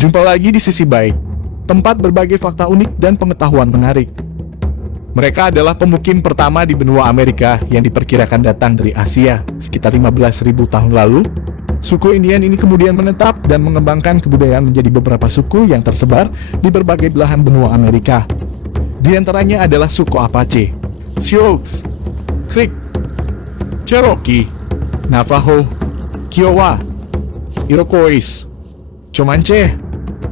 Jumpa lagi di Sisi Baik, tempat berbagai fakta unik dan pengetahuan menarik. Mereka adalah pemukim pertama di benua Amerika yang diperkirakan datang dari Asia sekitar 15.000 tahun lalu. Suku Indian ini kemudian menetap dan mengembangkan kebudayaan menjadi beberapa suku yang tersebar di berbagai belahan benua Amerika. Di antaranya adalah suku Apache, Sioux, Creek, Cherokee, Navajo, Kiowa, Iroquois, Comanche,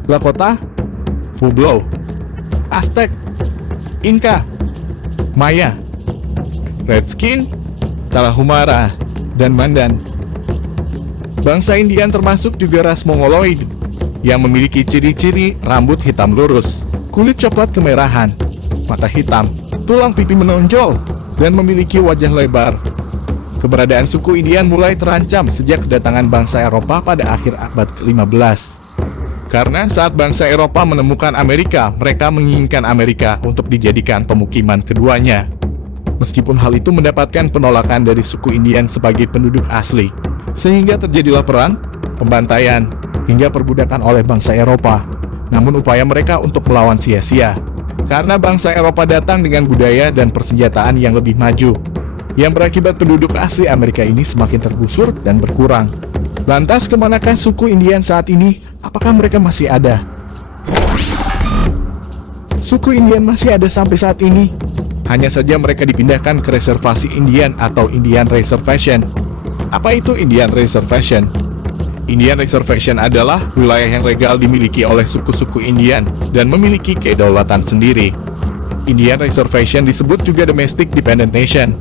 Lakota, Pueblo, Aztec, Inca, Maya, Redskin, Tarahumara, dan Mandan. Bangsa Indian termasuk juga ras Mongoloid yang memiliki ciri-ciri rambut hitam lurus, kulit coklat kemerahan, mata hitam, tulang pipi menonjol, dan memiliki wajah lebar. Keberadaan suku Indian mulai terancam sejak kedatangan bangsa Eropa pada akhir abad ke-15. Karena saat bangsa Eropa menemukan Amerika, mereka menginginkan Amerika untuk dijadikan pemukiman keduanya. Meskipun hal itu mendapatkan penolakan dari suku Indian sebagai penduduk asli, sehingga terjadilah perang, pembantaian, hingga perbudakan oleh bangsa Eropa. Namun upaya mereka untuk melawan sia-sia, karena bangsa Eropa datang dengan budaya dan persenjataan yang lebih maju, yang berakibat penduduk asli Amerika ini semakin tergusur dan berkurang. Lantas kemanakah suku Indian saat ini? Apakah mereka masih ada? Suku Indian masih ada sampai saat ini. Hanya saja mereka dipindahkan ke reservasi Indian atau Indian Reservation. Apa itu Indian Reservation? Indian Reservation adalah wilayah yang legal dimiliki oleh suku-suku Indian dan memiliki kedaulatan sendiri. Indian Reservation disebut juga Domestic Dependent Nation.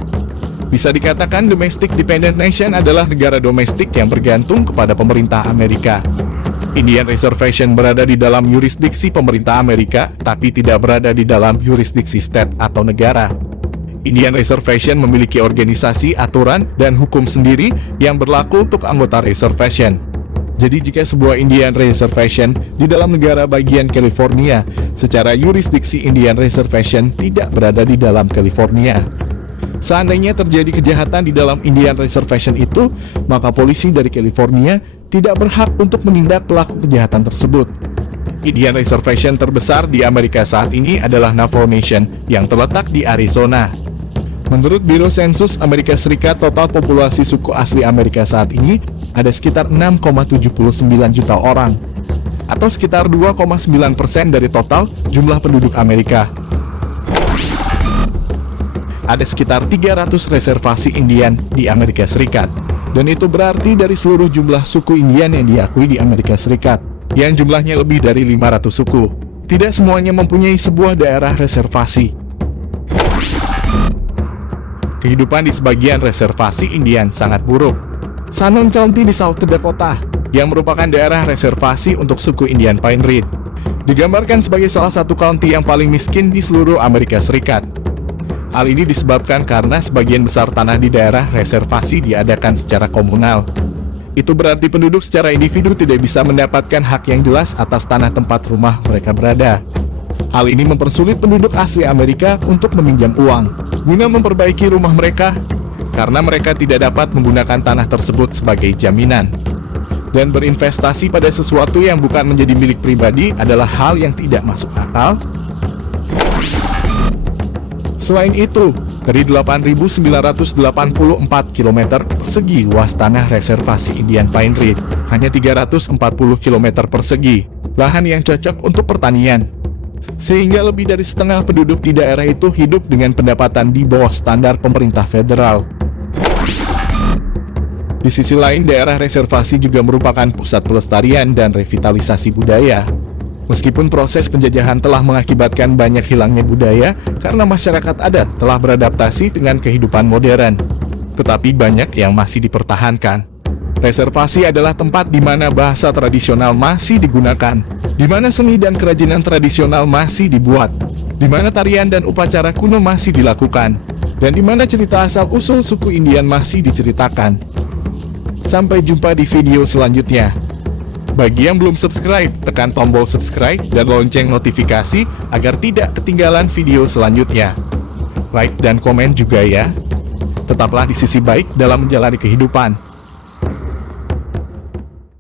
Bisa dikatakan Domestic Dependent Nation adalah negara domestik yang bergantung kepada pemerintah Amerika. Indian Reservation berada di dalam yurisdiksi pemerintah Amerika, tapi tidak berada di dalam yurisdiksi state atau negara. Indian Reservation memiliki organisasi, aturan, dan hukum sendiri yang berlaku untuk anggota reservation. Jadi jika sebuah Indian Reservation di dalam negara bagian California, secara yurisdiksi Indian Reservation tidak berada di dalam California. Seandainya terjadi kejahatan di dalam Indian Reservation itu, maka polisi dari California tidak berhak untuk menindak pelaku kejahatan tersebut. Indian Reservation terbesar di Amerika saat ini adalah Navajo Nation yang terletak di Arizona. Menurut Biro Sensus Amerika Serikat, total populasi suku asli Amerika saat ini ada sekitar 6,79 juta orang, atau sekitar 2,9% dari total jumlah penduduk Amerika. Ada sekitar 300 reservasi Indian di Amerika Serikat, dan itu berarti dari seluruh jumlah suku Indian yang diakui di Amerika Serikat, yang jumlahnya lebih dari 500 suku. Tidak semuanya mempunyai sebuah daerah reservasi. Kehidupan di sebagian reservasi Indian sangat buruk. Shannon County di South Dakota, yang merupakan daerah reservasi untuk suku Indian Pine Ridge, digambarkan sebagai salah satu county yang paling miskin di seluruh Amerika Serikat. Hal ini disebabkan karena sebagian besar tanah di daerah reservasi diadakan secara komunal. Itu berarti penduduk secara individu tidak bisa mendapatkan hak yang jelas atas tanah tempat rumah mereka berada. Hal ini mempersulit penduduk asli Amerika untuk meminjam uang guna memperbaiki rumah mereka, karena mereka tidak dapat menggunakan tanah tersebut sebagai jaminan. Dan berinvestasi pada sesuatu yang bukan menjadi milik pribadi adalah hal yang tidak masuk akal. Selain itu, dari 8.984 km persegi luas tanah reservasi Indian Pine Ridge, hanya 340 km persegi lahan yang cocok untuk pertanian. Sehingga lebih dari setengah penduduk di daerah itu hidup dengan pendapatan di bawah standar pemerintah federal. Di sisi lain, daerah reservasi juga merupakan pusat pelestarian dan revitalisasi budaya. Meskipun proses penjajahan telah mengakibatkan banyak hilangnya budaya karena masyarakat adat telah beradaptasi dengan kehidupan modern, tetapi banyak yang masih dipertahankan. Reservasi adalah tempat di mana bahasa tradisional masih digunakan, di mana seni dan kerajinan tradisional masih dibuat, di mana tarian dan upacara kuno masih dilakukan, dan di mana cerita asal-usul suku Indian masih diceritakan. Sampai jumpa di video selanjutnya. Bagi yang belum subscribe, tekan tombol subscribe dan lonceng notifikasi agar tidak ketinggalan video selanjutnya. Like dan komen juga ya. Tetaplah di sisi baik dalam menjalani kehidupan.